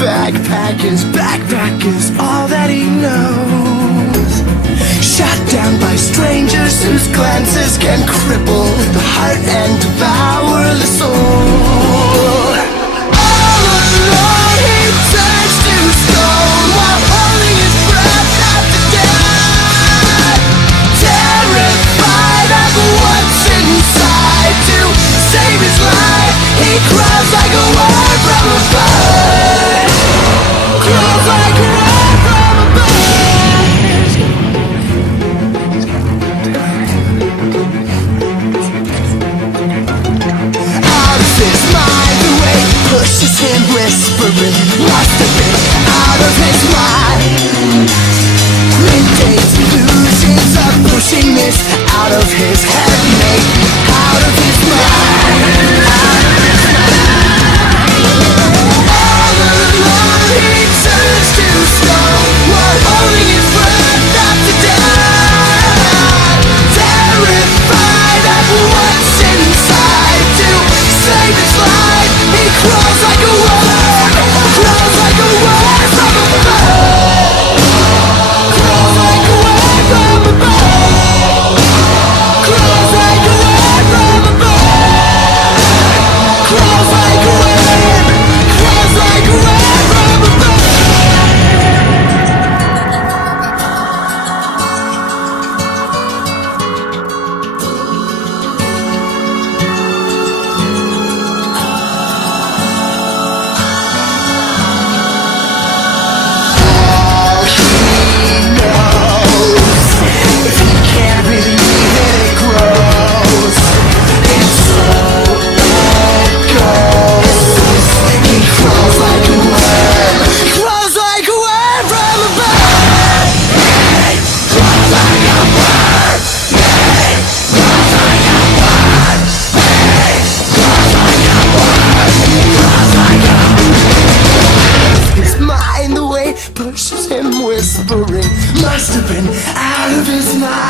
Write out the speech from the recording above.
backpack is all that he knows. Shot down by strangers whose glances can cripple the heart and devour the soul. All alone he turns to stone while holding his breath after death. Terrified of what's inside, to save his life he cries like a word from a bird. Cries like a word from a bird. Out of his mind, the way pushes him whispering, must have been out of his mind. Middays, illusions of pushing this out of his head, mate, out of his mind, out of his mind. All alone he turns to stone while holding his breath after death. Terrified of what's inside, to save his life he crawls like a word, crawls like a word from a bird. Crawls like a word from a bird. Crawls like a word from a bird. Crawls like a word. Crawls like a word from a bird. All he knows, if he can't believe it, it grows. And so it goes. He crawls like a word. Crawls like a word from a bird. Crawls like a word. Crawls like a word. Crawls like a word. Crawls like a word. His mind, the way it pushes him whispering, must have been out of his mind.